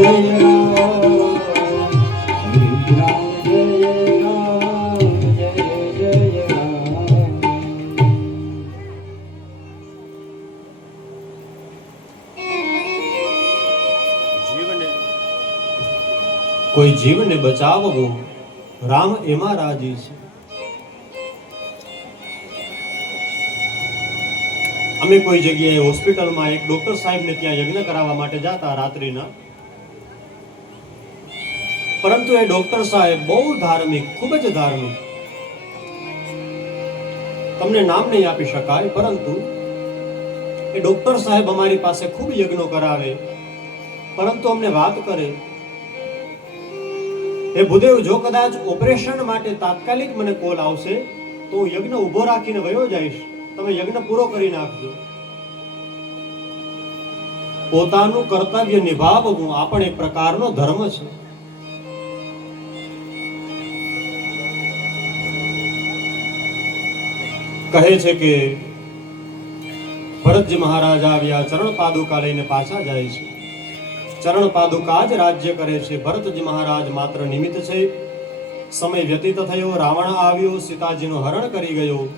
કોઈ જીવને બચાવવો, રામ એમાં રાજી છે. અમે કોઈ જગ્યાએ હોસ્પિટલમાં એક ડોક્ટર સાહેબને ત્યાં યજ્ઞ કરાવવા માટે જતા રાત્રિના પરંતુ એ ડોક્ટર સાહેબ બહુ ધાર્મિક, ખૂબ જ ધાર્મિક. તમને નામ નહીં આપી શકાય, પરંતુ એ ડોક્ટર સાહેબ અમારી પાસે ખૂબ યજ્ઞો કરાવે. પરંતુ અમને વાત કરે. એ ભૂદેવ, જો કદાચ ઓપરેશન માટે તાત્કાલિક મને કોલ આવશે, તો હું યજ્ઞ ઊભો રાખીને વયો જઈશ. તમે યજ્ઞ પૂરો કરી નાખજો. પોતાનું કર્તવ્ય નિભાવવું આ પણ એક પ્રકારનો ધર્મ છે. કહે છે કે ભરતજી મહારાજ આવ્યા ચરણ પાદુકા લઈને પાછા જાય છે. ચરણ પાદુકા જ રાજ્ય કરે છે. ભરતજી મહારાજ માત્ર નિમિત્ત છે. સમય વ્યતીત થયો, રાવણ આવ્યો, સીતાજીનું હરણ કરી ગયો.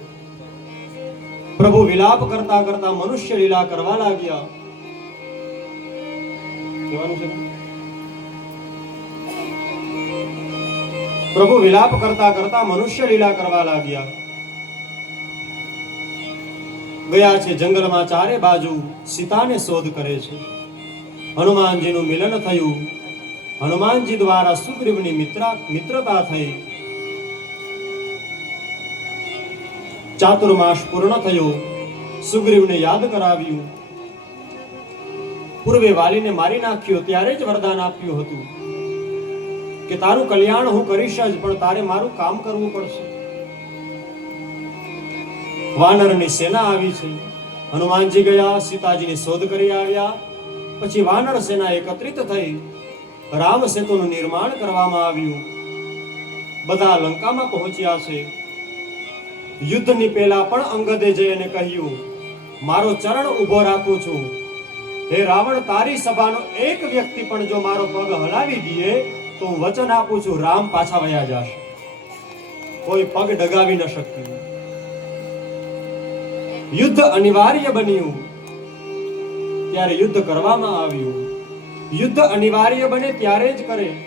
પ્રભુ વિલાપ કરતા કરતા મનુષ્ય લીલા કરવા લાગ્યા. પ્રભુ વિલાપ કરતા કરતા મનુષ્ય લીલા કરવા લાગ્યા. ગયા છે જંગલમાં ચારે બાજુ સીતાને શોધ કરે છે. હનુમાનજીનું મિલન થયું. હનુમાનજી દ્વારા સુગ્રીવની મિત્રા, મિત્રતા થઈ. ચાતુર્માસ પૂર્ણ થયો. સુગ્રીવને યાદ કરાવ્યું. પૂર્વે વાલીને મારી નાખ્યો, ત્યારે જ વરદાન આપ્યું હતું. કે તારું કલ્યાણ હું કરીશ જ, પણ તારે મારું કામ કરવું પડશે. વાનરની સેના આવી છે. હનુમાનજી ગયા, સીતાજીની શોધ કરી આવ્યા. પછી વાનર સેના એકત્રિત થઈ રામ સેતુનું નિર્માણ કરવામાં આવ્યું. બધા લંકામાં પહોંચ્યા છે. યુદ્ધની પહેલા પણ અંગદે જઈને કહ્યું, મારો ચરણ ઊભો રાખું છું. હે રાવણ, તારી સભાનો એક વ્યક્તિ પણ જો મારો પગ હલાવી દઈએ તો હું વચન આપું છું, રામ પાછા વયા જશે. કોઈ પગ ડગાવી ન શક્યું. યુદ્ધ અનિવાર્ય બન્યું. ત્યારે યુદ્ધ કરવામાં આવ્યું. યુદ્ધ અનિવાર્ય બને ત્યારે જ કરે.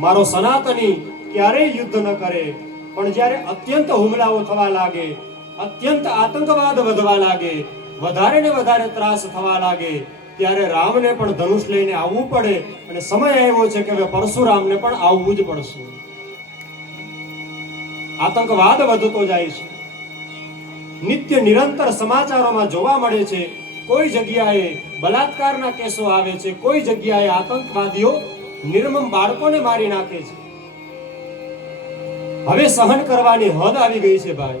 મારો સનાતની ક્યારેય યુદ્ધ ન કરે. પણ જ્યારે અત્યંત હુમલાઓ થવા લાગે, અત્યંત આતંકવાદ વધવા લાગે, વધારે ને વધારે ત્રાસ થવા લાગે, ત્યારે રામને પણ ધનુષ લઈને આવવું પડે અને સમય આવ્યો છે કે હવે પરશુરામને પણ આવવું જ પડશે. આતંકવાદ વધતો જાય છે. નિત્ય નિરંતર સમાચારોમાં જોવા મળે છે, કોઈ જગ્યાએ બલાત્કારના કેસો આવે છે, કોઈ જગ્યાએ આતંકવાદીઓ નિર્મમ બાળકોને મારી નાખે છે. હવે સહન કરવાની હદ આવી ગઈ છે ભાઈ.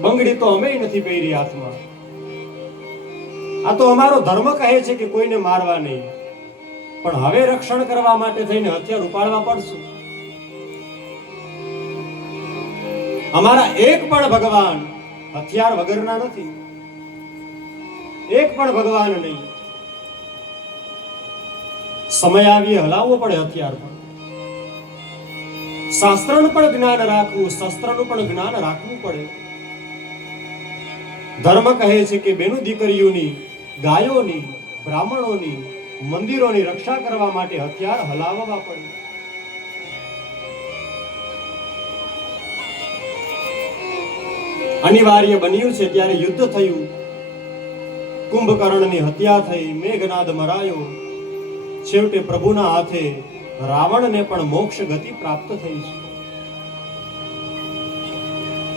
બંગડી તો અમે નથી પહેરી હાથમાં. આ તો અમારો ધર્મ કહે છે કે કોઈને મારવા નહીં. પણ હવે રક્ષણ કરવા માટે થઈને હથિયાર ઉપાડવા પડશે. અમારા એક પણ ભગવાન હથિયાર વગરના નથી. એક પણ ભગવાન નહીં. સમય આવી હલાવવો પડે હથિયાર પણ શાસ્ત્રનું પણ જ્ઞાન રાખવું, શસ્ત્રનું પણ જ્ઞાન રાખવું પડે. ધર્મ કહે છે કે બેનું દીકરીઓની, ગાયોની, બ્રાહ્મણોની, મંદિરોની રક્ષા કરવા માટે હથિયાર હલાવવા પડે. અનિવાર્ય બન્યું છે ત્યારે યુદ્ધ થયું. કુંભકર્ણની હત્યા થઈ મેઘનાદ મરાયો. છેવટે પ્રભુના હાથે રાવણને પણ મોક્ષ ગતિ પ્રાપ્ત થઈ છે.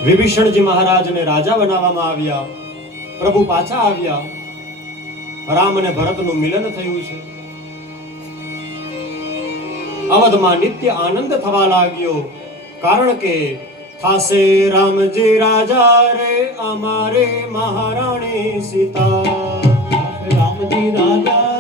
વિભીષણજી મહારાજને રાજા બનાવવામાં આવ્યા. પ્રભુ પાછા આવ્યા. રામ અને ભરતનું મિલન થયું છે. અવધમાં નિત્ય આનંદ થવા લાગ્યો. કારણ કે થાસે રામજી રાજા રે અમારે મહારાણી સીતા. રામજી રાજા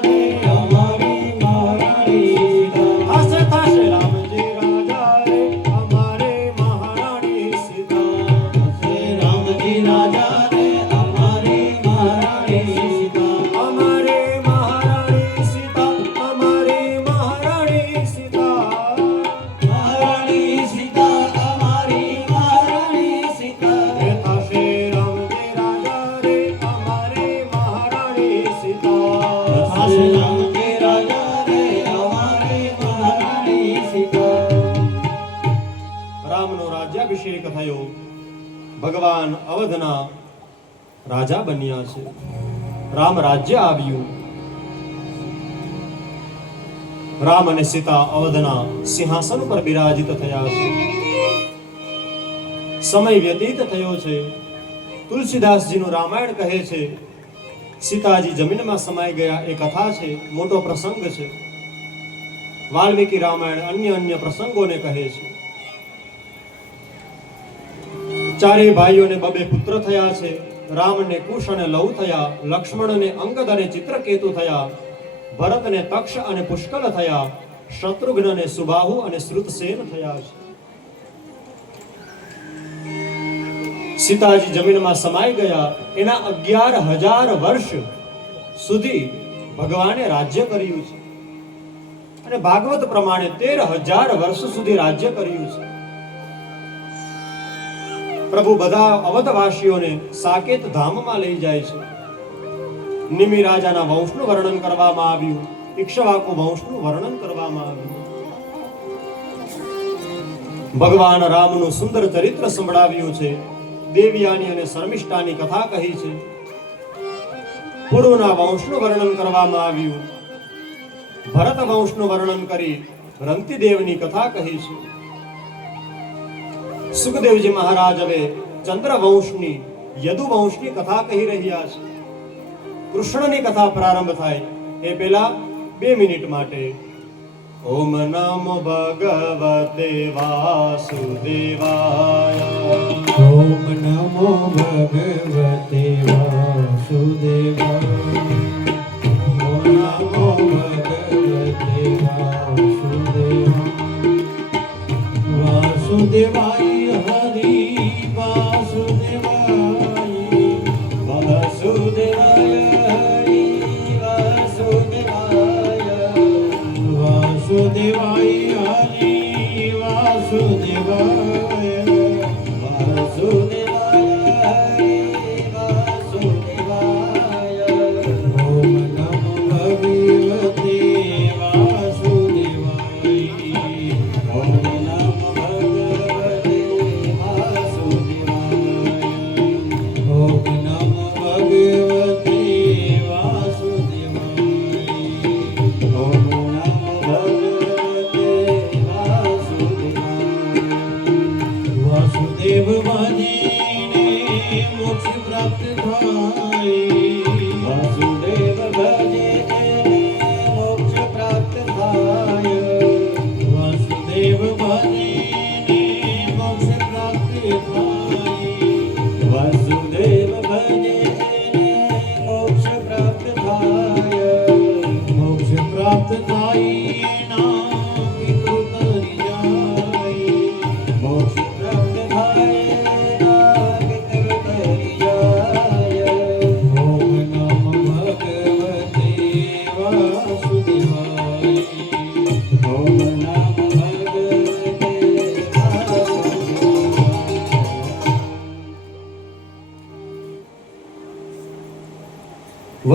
રાજા બન્યા છે. રામ રાજ્ય આવ્યું. રામ અને સીતા અવધના સિંહાસન પર બિરાજિત થયા છે. સમય વ્યતીત થયો છે. તુલસીદાસજીનું રામાયણ કહે છે, સીતાજી જમીનમાં સમાઈ ગયા એ કથા છે, મોટો પ્રસંગ છે. વાલ્મીકી રામાયણ અન્ય અન્ય પ્રસંગોને કહે છે. ચારેય ભાઈઓને બબે પુત્ર થયા છે. રામને કુશ અને લવ થયા, લક્ષ્મણને અંગદ અને ચિત્રકેતુ થયા, ભરતને તક્ષ અને પુષ્કળ થયા શત્રુઘ્ન અને સુબાહુ અને શ્રુતસેન થયા. છે સીતાજી જમીનમાં સમાઈ ગયા. એના અગિયાર હજાર વર્ષ સુધી ભગવાને રાજ્ય કર્યું છે. અને ભાગવત પ્રમાણે તેર હજાર વર્ષ સુધી રાજ્ય કર્યું છે. પ્રભુ બધા અવધવાસીઓને સાકેત ધામમાં લઈ જાય છે. નિમિ રાજાના વંશનું વર્ણન કરવામાં આવ્યું. ઇક્ષવાકુ વંશનું વર્ણન કરવામાં આવ્યું. ભગવાન રામનું સુંદર ચરિત્ર સંભળાવ્યું છે. દેવયાની અને શર્મિષ્ઠાની કથા કહી છે. પૂર્વના વંશનું વર્ણન કરવામાં આવ્યું. ભરત વંશનું વર્ણન કરી રંતિદેવની કથા કહી છે. સુખદેવજી મહારાજ હવે ચંદ્ર વંશની યદુ વંશની કથા કહી રહ્યા છે. કૃષ્ણની કથા પ્રારંભ થાય એ પહેલા બે મિનિટ માટે. ઓમ નમો ભગવતે વાસુદેવાય. ઓમ નમો ભગવતે વાસુદેવાય. ઓમ નમો ભગવતે વાસુદેવાય વાસુદેવાય.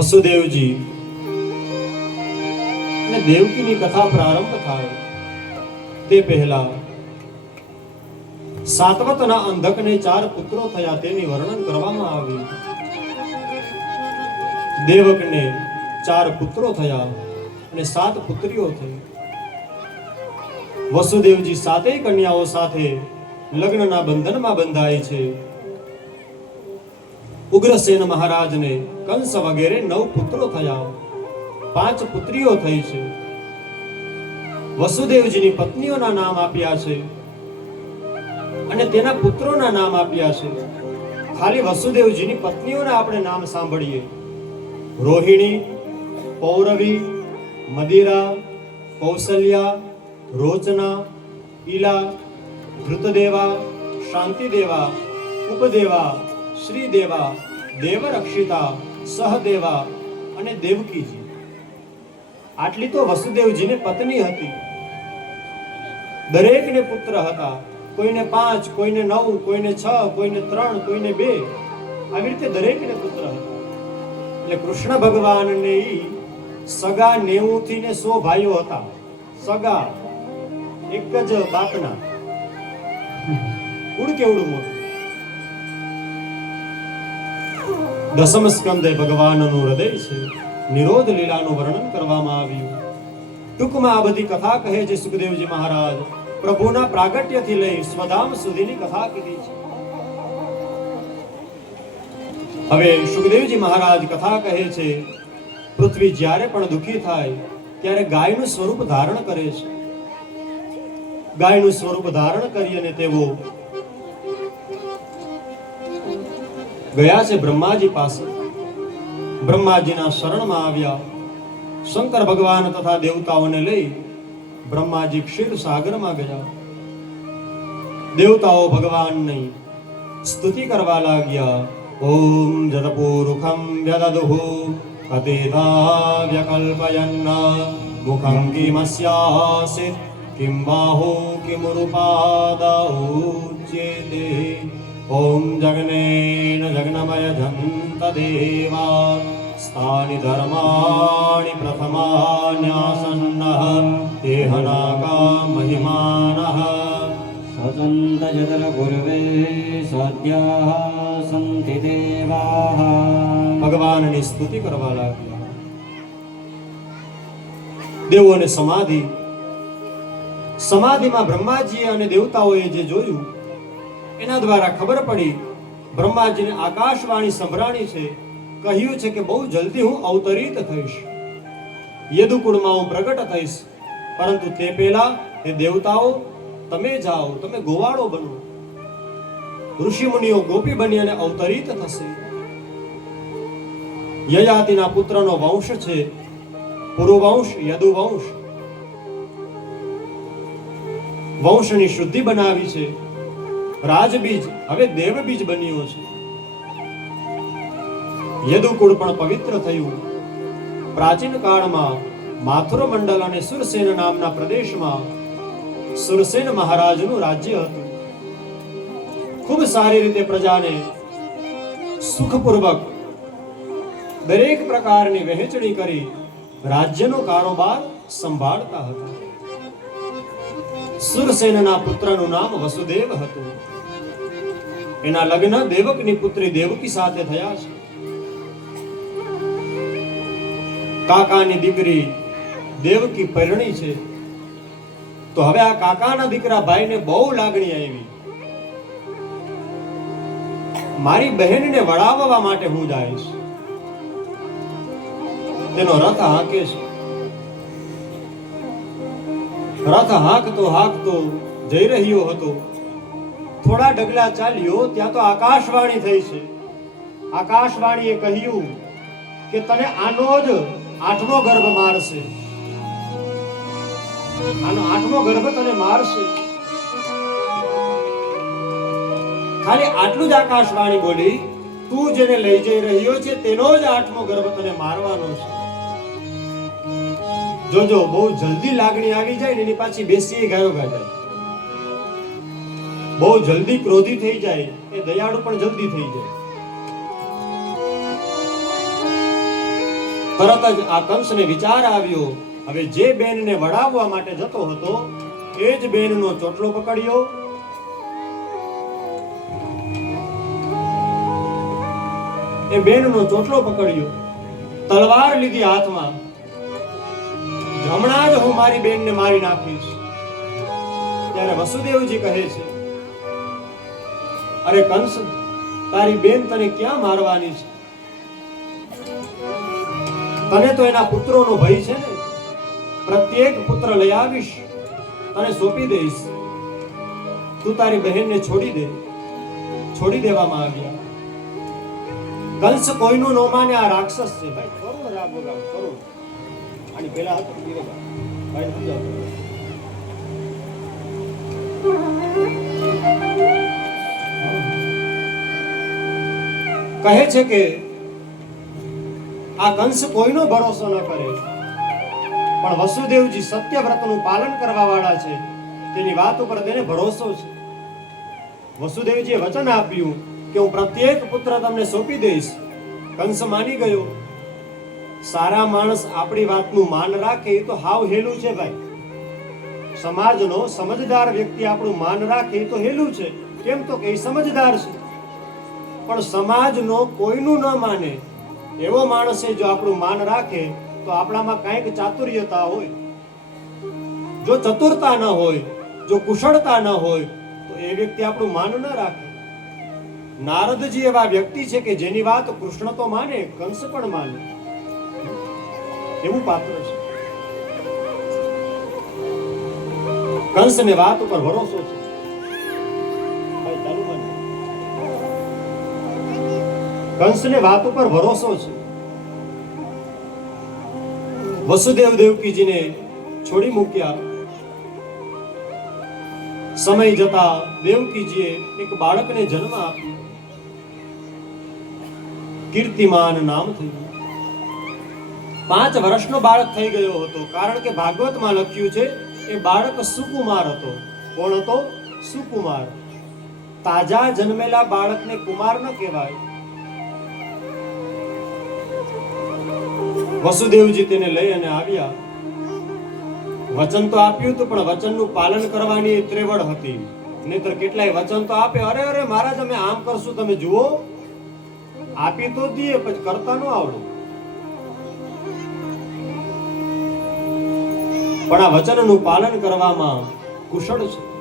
વસુદેવજી. અને દેવકીની કથા પ્રારંભ થાય તે પહેલા સાતવતના અંધકને ચાર પુત્રો થયા તેની વર્ણન કરવામાં આવ્યું દેવકને ચાર પુત્રો થયા અને સાત પુત્રીઓ થઈ. વસુદેવજી સાતેય કન્યાઓ સાથે લગ્નના બંધનમાં બંધાય છે. ઉગ્રસેન મહારાજને કંસ વગેરે નવ પુત્રો થયા પાંચ પુત્રીઓ થઈ છે. વસુદેવજીની પત્નીઓના નામ આપ્યા છે. અને તેના પુત્રોના નામ આપ્યા છે. ખાલી વસુદેવજીની પત્નીઓના આપણે નામ સાંભળીએ. રોહિણી, પૌરવી, મદિરા, કૌશલ્યા, રોચના, ઈલા ધૃતદેવા શાંતિદેવા, ઉપદેવા, શ્રીદેવા, દેવરક્ષિતા સહદેવા અને દેવકીજી. આટલી તો વસુદેવજીને પત્ની હતી. દરેકને પુત્ર હતા. કોઈને પાંચ, કોઈને નવ, કોઈને છ, કોઈને ત્રણ, કોઈને બે. આવી રીતે દરેકને પુત્ર હતા. એટલે કૃષ્ણ ભગવાનને ઈ સગા નેવું થી ને સો ભાઈઓ હતા. સગા, એક જ બાપના. કુળ કેવડું મોટું? દસમ સ્કંદે ભગવાનનું હૃદય છે. નિરોધ લીલાનું વર્ણન કરવામાં આવ્યું. ટૂંકમાં આ બધી કથા કહે છે સુખદેવજી મહારાજ. પ્રભુના પ્રાગટ્યથી લઈ સ્વધામ સુધીની કથા કીધી છે. હવે સુખદેવજી મહારાજ કથા કહે છે, પૃથ્વી જ્યારે પણ દુઃખી થાય, ત્યારે ગાયનું સ્વરૂપ ધારણ કરે છે. ગાયનું સ્વરૂપ ધારણ કરી અને તેઓ ગયા છે બ્રહ્માજી પાસે બ્રહ્માજીના શરણમાં આવ્યા શંકર ભગવાન તથા દેવતાઓને લઈ બ્રહ્માજી ક્ષીર સાગરમાં ગયા દેવતાઓ ભગવાનની સ્તુતિ કરવા લાગ્યા ઓમ જતપૂરુખમ વ્યદદુહુ અતિધા વ્યકલ્પયન્ન મુખમ કિમસ્યાસિત કિમ બાહુ કિમુરુપાદૌચ્યતે ઓમ જગનેન જગનમય जगनेन દેવા સ્થાનિ ધર્માણિ प्रथमान्यासन्नः દેહનાગા महिमानः। સચંતજતરપૂર્વે સદ્યાः सन्ति देवाः। ભગવાનની સ્તુતિ કરવા લાગ્યા દેવોને સમાધિ સમાધિમાં બ્રહ્માજીએ અને દેવતાઓએ જે જોયું એના દ્વારા ખબર પડી, બ્રહ્માજીને આકાશવાણી સંભળાણી છે, કહ્યું છે કે બહુ જલ્દી હું અવતરિત થઈશ. યદુકુળમાં હું પ્રગટ થઈશ, પરંતુ તે પહેલા તે દેવતાઓ, તમે જાઓ, તમે ગોવાળો બનો. ઋષિમુનિઓ ગોપી બની અને અવતરિત થશે. યયાતિના પુત્રનો વંશ છે પુરુવંશ યદુવંશ. વંશની શુદ્ધિ બનાવી છે. રાજબીજ, હવે દેવબીજ બન્યો છે યદુકુળ પણ પવિત્ર થયું. પ્રાચીન કાળમાં માથુર મંડલ અને સુરસેન નામના પ્રદેશમાં સુરસેન મહારાજનું રાજ્ય હતું. ખૂબ સારી રીતે પ્રજાને સુખપૂર્વક દરેક પ્રકારની વહેંચણી કરી રાજ્યનો કારોબાર સંભાળતા હતા. સુરસેનના પુત્રનું નામ વસુદેવ હતું. એના લગ્ન દેવકની પુત્રી દેવકી સાથે થયા છે. કાકાની દીકરી દેવકી પરણી છે. તો હવે આ કાકાના દીકરા ભાઈને બહુ લાગણી આવી. મારી બહેનને વળાવવા માટે હું જઈશ તેનો રથ હાંકે છે. રથ હાંકતો હાંકતો જઈ રહ્યો હતો. થોડા ડગલા ચાલ્યો, ત્યાં તો આકાશવાણી થઈ છે. આકાશવાણીએ કહ્યું કે તને આનો જ આઠમો ગર્ભ મારશે. આનો આઠમો ગર્ભ તને મારશે. ખાલી આટલું જ આકાશવાણી બોલી, તું જેને લઈ જઈ રહ્યો છે, તેનો જ આઠમો ગર્ભ તને મારવાનો છે. જોજો, બહુ જલ્દી લાગણી આવી જાય ને, એની પાછી બેસી ગાયો ગા જાય બહુ જલ્દી ક્રોધી થઈ જાય, એ દયાળુ પણ જલ્દી થઈ જાય. તરત જ આ કંસને વિચાર આવ્યો, હવે જે બેનને વડાવવા માટે જતો હતો, એ જ બેનનો ચોટલો પકડ્યો. એ બેનનો ચોટલો પકડ્યો. તલવાર લીધી હાથમાં. હમણાં જ હું મારી બેનને મારી નાખીશ. ત્યારે વસુદેવજી કહે છે અરે કંસ, તારી બેન તને ક્યાં મારવાની છે? તને તો એના પુત્રોનો ભય છે ને. પ્રત્યેક પુત્ર લઈ આવીશ, તને સોંપી દઈશ. તું તારી બહેનને છોડી દે, છોડી દેવામાં આવ્યા. કંસ કોઈનું નો માને, આ રાક્ષસ છે ભાઈ. કરુણ રાગ કરુણ આની પેલા હતો ભાઈ સમજાવતો. કહે છે કે આ કંસ કોઈનો ભરોસો ન કરે. પણ વસુદેવજી સત્યવ્રતનું પાલન કરવા વાળા છે. તેની વાત ઉપર તેને ભરોસો છે. વસુદેવજીએ વચન આપ્યું કે હું પ્રત્યેક પુત્ર તમને સોંપી દઈશ. કંસ માની ગયો. સારા માણસ આપણી વાતનું માન રાખે એ તો હાવ હેલું છે ભાઈ. સમાજનો સમજદાર વ્યક્તિ આપણું માન રાખે એ તો હેલું છે. કેમ તો કે સમજદાર છે. પણ સમાજનો કોઈનું ન માને. એવો માણસે જો આપણું માન રાખે, તો આપણામાં કાંઈક ચાતુર્યતા હોય. જો ચતુરતા ન હોય, જો કુશળતા ન હોય, તો એ વ્યક્તિ આપણું માન ન રાખે. નારદજી એવા વ્યક્તિ છે કે જેની વાત કૃષ્ણ તો માને, કંસ પણ માને. એવું પાત્ર છે. કંસને વાત ઉપર ભરોસો છે. કંસને વાત ઉપર ભરોસો છે. વસુદેવ દેવકીજીને છોડી મૂક્યા. સમય જતા દેવકીજીએ એક બાળકને જન્મ આપ્યો. કીર્તિમાન નામ થયું. પાંચ વર્ષનો બાળક થઈ ગયો હતો, કારણ કે ભાગવતમાં લખ્યું છે, એ બાળક સુકુમાર હતો. કોણ હતો? સુકુમાર. તાજા જન્મેલા બાળકને કુમાર ન કહેવાય. વસુદેવજી તેને લઈ અને આવ્યા. વચન તો આપ્યું હતું, પણ વચનનું પાલન કરવાની ત્રેવડ હતી. નહીતર કેટલાય વચન તો આપે. અરે અરે, મહારાજ, અમે આમ કરશું, તમે જુઓ. આપી તો દઈએ, પછી કરતા ન આવડે. પણ આ વચનનું પાલન કરવામાં કુશળ છે.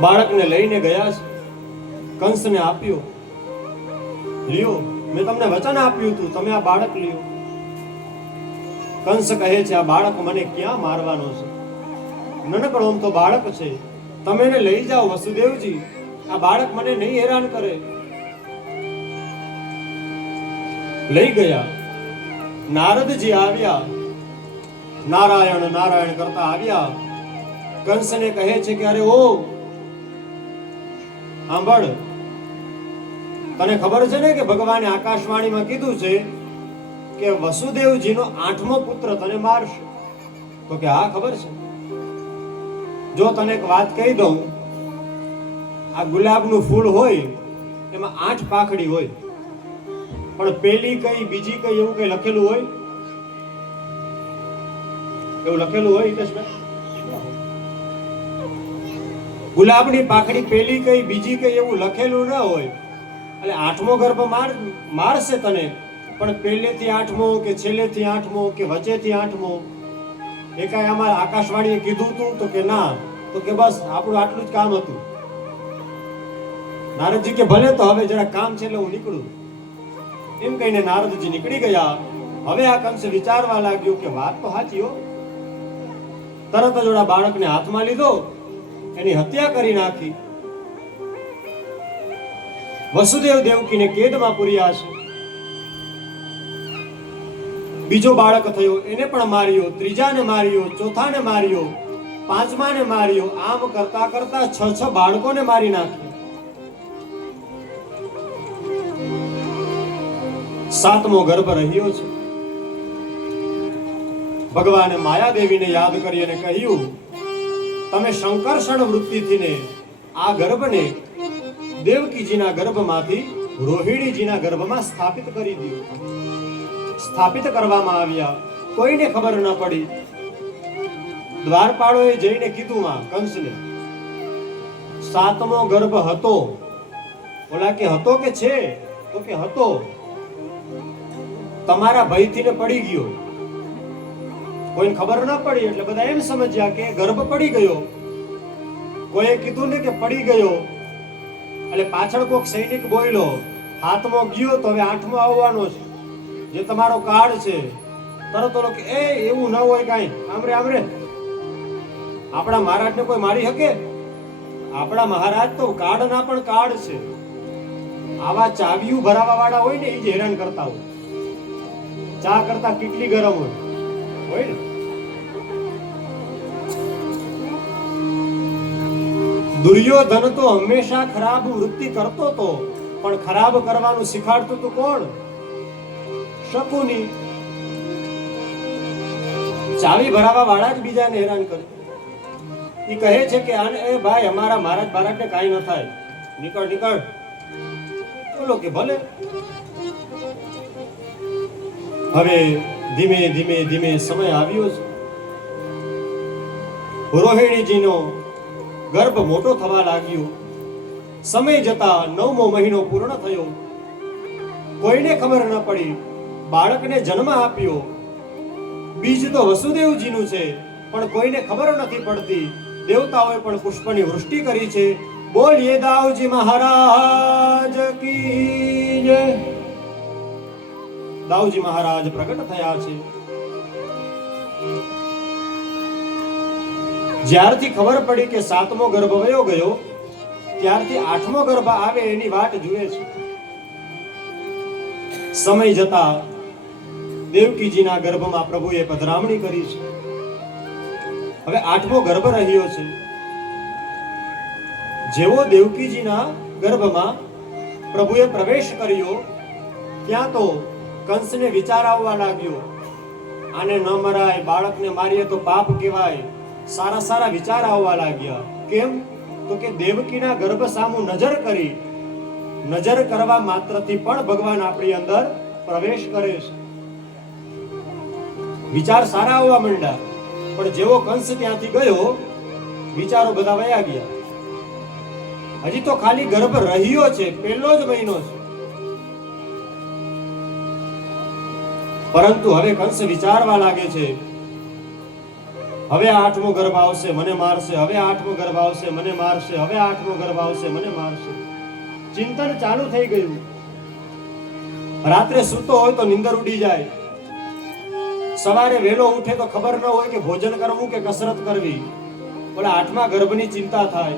બાળકને લઈને ગયા છે. કંસને આપ્યો. લ્યો. મેં તમને વચન આપ્યું હતું, તમે આ બાળક લ્યો. કંસ કહે છે, આ બાળક મને ક્યાં મારવાનો છે? નનકડો તો બાળક છે. તમે એને લઈ જાઓ, વસુદેવજી. આ બાળક મને નહીં હેરાન કરે. લઈ ગયા. નારદજી આવ્યા. નારાયણ નારાયણ કરતા આવ્યા. કંસને કહે છે કે, અરે, ઓ! સાંભળ તને ખબર છે ને કે ભગવાને આકાશવાણીમાં કીધું છે કે વસુદેવજીનો આઠમો પુત્ર તને મારશે? તો કે હા, ખબર છે. જો તને એક વાત કહી દઉં, આ ગુલાબનું ફૂલ હોય, એમાં આઠ પાખડી હોય. પણ પેલી કઈ, બીજી કઈ એવું કઈ લખેલું હોય? એવું લખેલું હોય ગુલાબની પાખડી પેલી કઈ, બીજી કઈ એવું લખેલું ન હોય એટલે આઠમો ગર્ભ માર, મારશે તને. પણ પહેલેથી આઠમો કે છેલ્લેથી આઠમો કે વચ્ચેથી આઠમો? એ કાંઈ અમારે આકાશવાણીએ કીધું હતું તો કે ના. તો કે બસ, આપણું આટલું જ કામ હતું. નારદજી કે ભલે તો હવે જરા કામ છે એટલે હું નીકળું. એમ કહીને નારદજી નીકળી ગયા. હવે આ કંસ વિચારવા લાગ્યો કે વાત તો સાચી હો. તરત જ ઓલા બાળકને હાથમાં લીધો. એની હત્યા કરી નાખી. વસુદેવ દેવકીને કેદમાં પૂર્યા છે. બીજો બાળક થયો, એને પણ માર્યો, ત્રીજાને માર્યો, ચોથાને માર્યો, પાંચમાને માર્યો, આમ કરતા કરતા છ છ બાળકોને મારી નાખ્યા. સાતમો ગર્ભ રહ્યો છે. ભગવાને માયાદેવીને યાદ કરી અને કહ્યું, તમે શંકર્ષણ વૃત્તિથી ને આ ગર્ભને દેવકીજીના ગર્ભમાંથી રોહિણીજીના ગર્ભમાં સ્થાપિત કરી દીધું. સ્થાપિત કરવામાં આવ્યા. કોઈને ખબર ન પડી. દ્વારપાળોએ જઈને કીધું માં કંસને, સાતમો ગર્ભ હતો. ઓલા કે હતો કે છે? તો કે હતો. તમારા ભયથી ને પડી ગયો. કોઈને ખબર ન પડી? એટલે બધા એમ સમજ્યા કે ગર્ભ પડી ગયો. કોઈએ કીધું ને કે પડી ગયો. એટલે પાછળ કોક સૈનિક બોલ્યો હાથમાં ગયો તો હવે આઠમો આવવાનો છે. જે તમારો કાર્ડ છે. તરત ઓલો કે, એ, એવું ન હોય કાંઈ. આમરે આમરે. આપણા મહારાજને કોઈ મારી શકે? આપણા મહારાજ તો કાર્ડના પણ કાર્ડ છે. આવા ચાવીયું ભરાવા વાળા હોય ને એ જ હેરાન કરતા હોય. ચા કરતા કેટલી ગરમ હોય. હોય ને? દુર્યોધન તો હંમેશા ખરાબ વૃત્તિ કરતો તો, પણ ખરાબ કરવાનું શીખાડતું તું કોણ? શકુની. ચાવી ભરાવા વાળા જ બીજાને હેરાન કરે. એ કહે છે કે, આને, એ ભાઈ, અમારા મહારાજ મહારાજને કાંઈ ન થાય. નીકળ નીકળ. બોલો કે ભલે. હવે ધીમે ધીમે ધીમે સમય આવ્યો છે રોહિણીજીનો ગર્ભ મોટો થવા લાગ્યો. સમય જતા નવમો મહિનો પૂર્ણ થયો. કોઈને ખબર ન પડી, બાળકને જન્મ આપ્યો. બીજ તો વસુદેવજીનું છે, પણ કોઈને ખબર નથી પડતી. દેવતાઓએ પણ પુષ્પની વૃષ્ટિ કરી છે. બોલીએ દાવજી મહારાજ કી દાવજી મહારાજ પ્રગટ થયા છે. જ્યારથી ખબર પડી કે સાતમો ગર્ભ વયો ગયો, ત્યારથી આઠમો ગર્ભ આવે એની વાટ જુએ છે. સમય જતા દેવકીજીના ગર્ભમાં પ્રભુએ પધરામણી કરી છે. હવે આઠમો ગર્ભ રહ્યો છે. જેવો દેવકીજીના ગર્ભમાં પ્રભુએ પ્રવેશ કર્યો, ત્યાં તો કંસને વિચાર આવવા લાગ્યો, આને ન મરાય, બાળકને મારીએ તો પાપ કહેવાય. સારા સારા વિચાર આવવા લાગ્યા. કેમ? તો કે દેવકીના ગર્ભ સામું નજર કરી. નજર કરવા માત્રથી પણ ભગવાન આપણી અંદર પ્રવેશ કરે છે. વિચાર સારા આવવા માંડ્યા. પણ જેવો કંસ ત્યાંથી ગયો, વિચારો બધા વયા ગયા. હજી તો ખાલી ગર્ભ રહ્યો છે, પહેલો જ મહિનો છે. પરંતુ હવે કંસ વિચારવા લાગે છે હવે આઠમો ગર્ભ આવશે, મને મારશે. હવે આઠમો ગર્ભ આવશે, મને મારશે. હવે આઠમો ગર્ભ આવશે, મને મારશે. ચિંતન ચાલુ થઈ ગયું. રાત્રે સૂતો હોય તો નિંદર ઉડી જાય. સવારે વહેલો ઉઠે તો ખબર ન હોય કે ભોજન કરવું કે કસરત કરવી. પણ આઠમા ગર્ભની ચિંતા થાય.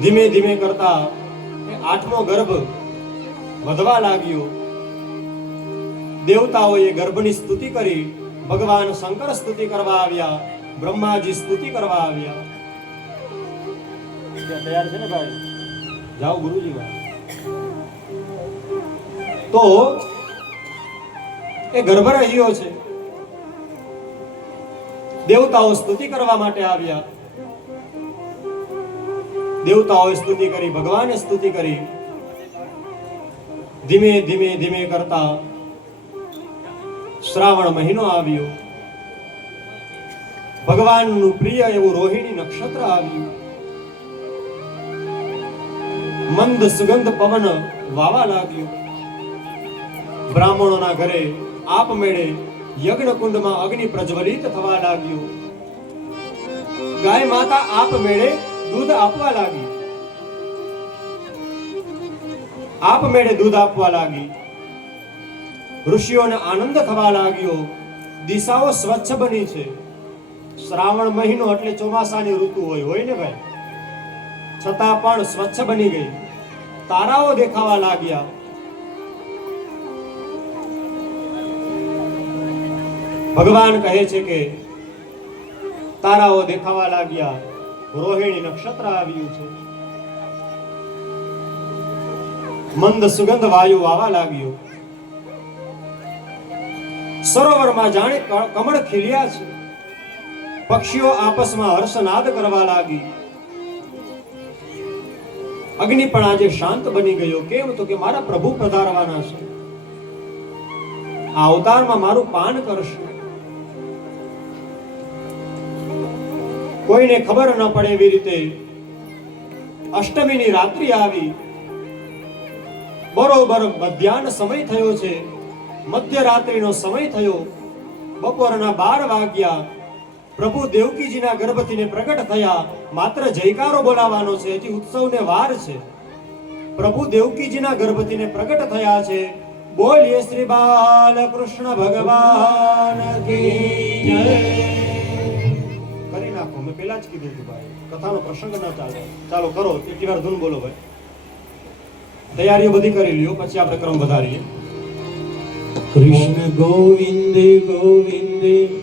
ધીમે ધીમે કરતા આઠમો ગર્ભ વધવા લાગ્યો. દેવતાઓએ ગર્ભની સ્તુતિ કરી. ભગવાન શંકર સ્તુતિ કરવા આવ્યા બ્રહ્માજી સ્તુતિ કરવા આવ્યા. તૈયાર છે ને ભાઈ? જાઓ ગુરુજી ભાઈ તો એ ગર્ભ રહ્યો છે. દેવતાઓ સ્તુતિ કરવા માટે આવ્યા. દેવતાઓએ સ્તુતિ કરી ભગવાને સ્તુતિ કરી. ધીમે ધીમે ધીમે કરતા શ્રાવણ મહિનો આવ્યો. ભગવાનનું પ્રિય એવું રોહિણી નક્ષત્ર આવ્યું. મંદ સુગંધ પવન વાવા લાગ્યો. બ્રાહ્મણોના ઘરે આપમેળે યજ્ઞ કુંડમાં અગ્નિ પ્રજ્વલિત થવા લાગ્યું. ગાય માતા આપમેળે દૂધ આપવા લાગી. આપમેળે દૂધ આપવા લાગી. ઋષિઓને આનંદ થવા લાગ્યો. દિશાઓ સ્વચ્છ બની છે. શ્રાવણ મહિનો એટલે ચોમાસાની ઋતુ હોય હોય ને ભાઈ? છતાં પણ સ્વચ્છ બની ગઈ. તારાઓ દેખાવા લાગ્યા. ભગવાન કહે છે કે, તારાઓ દેખાવા લાગ્યા. રોહિણી નક્ષત્ર આવ્યું છે. મંદ સુગંધ વાયુ આવવા લાગ્યો. સરોવરમાં જાણે કમળ ખીલ્યા છે. પક્ષીઓ આપસમાં હર્ષનાદ કરવા લાગી. અગ્નિ પણ આજે શાંત બની ગયો. કેમ તો કે મારા પ્રભુ પધારવાના છે. આ અવતારમાં મારું પાન કરશે. કોઈને ખબર ન પડે એવી રીતે અષ્ટમીની રાત્રિ આવી. બરોબર મધ્યાહન સમય થયો છે. મધ્યરાત્રિનો સમય થયો. બપોરના બાર વાગ્યા પ્રભુ દેવકીજીના ગર્ભથીને પ્રગટ થયા. માત્ર જયકારો બોલાવાનો છે હજી ઉત્સવને વાર છે. પ્રભુ દેવકીજીના ગર્ભથીને પ્રગટ થયા છે. બોલીએ શ્રી બાલકૃષ્ણ ભગવાન કરી નાખો, મેં પેલા જ કીધું હતું ભાઈ. કથાનો પ્રસંગ ન ચાલે. ચાલો કરો એટલી વાર ધૂન બોલો ભાઈ. તૈયારીઓ બધી કરી લ્યો, પછી આપણે ક્રમ વધારીએ. કૃષ્ણ. ગોવિંદે ગોવિંદ